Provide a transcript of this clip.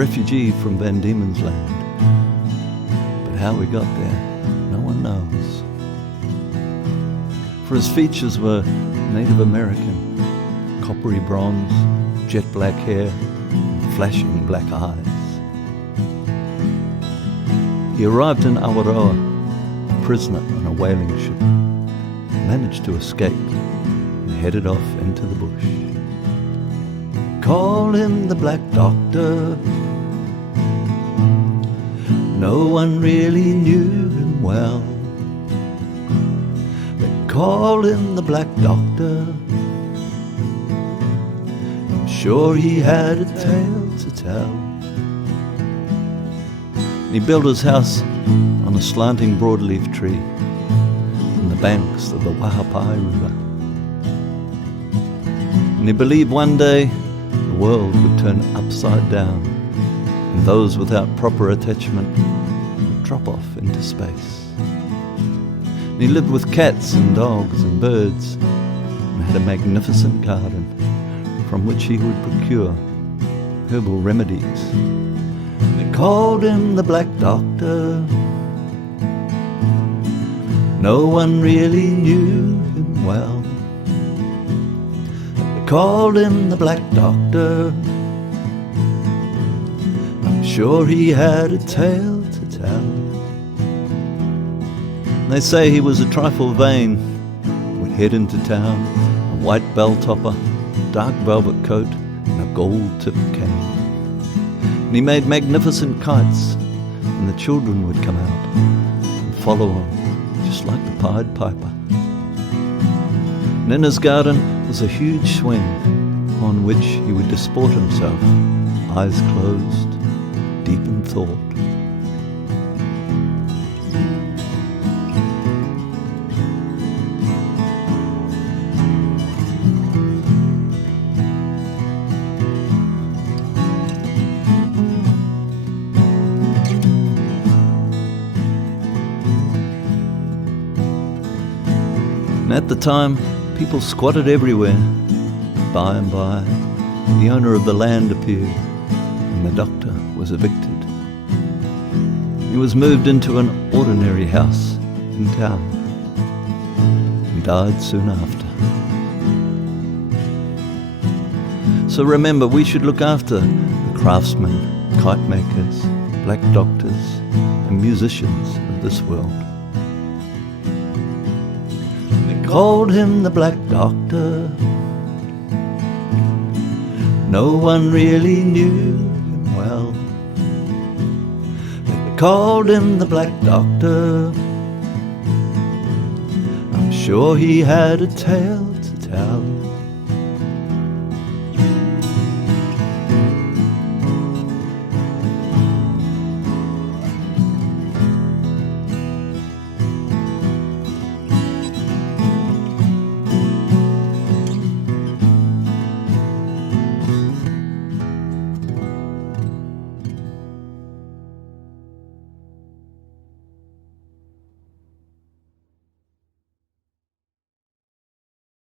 refugee from Van Diemen's Land. But how we got there, no one knows. For his features were Native American, coppery bronze, jet black hair, and flashing black eyes. He arrived in Awaroa, a prisoner on a whaling ship, managed to escape and headed off into the bush. Call him the Black Doctor. No one really knew him well. They called him the Black Doctor. I'm sure he had a tale to tell. And he built his house on a slanting broadleaf tree on the banks of the Wahapai River. And he believed one day the world would turn upside down and those without proper attachment would drop off into space. And he lived with cats and dogs and birds and had a magnificent garden from which he would procure herbal remedies. They called him the Black Doctor. No one really knew him well. They called him the Black Doctor. I'm sure he had a tale to tell. They say he was a trifle vain, would head into town, a white bell topper, dark velvet coat, and a gold-tipped cane. And he made magnificent kites, and the children would come out and follow him, just like the Pied Piper. And in his garden was a huge swing on which he would disport himself, eyes closed, deep in thought. And at the time, people squatted everywhere. By and by, the owner of the land appeared, and the doctor was evicted. He was moved into an ordinary house in town. He died soon after. So remember, we should look after the craftsmen, kite makers, black doctors, and musicians of this world. Called him the Black Doctor. No one really knew him well. They called him the Black Doctor. I'm sure he had a tale to tell.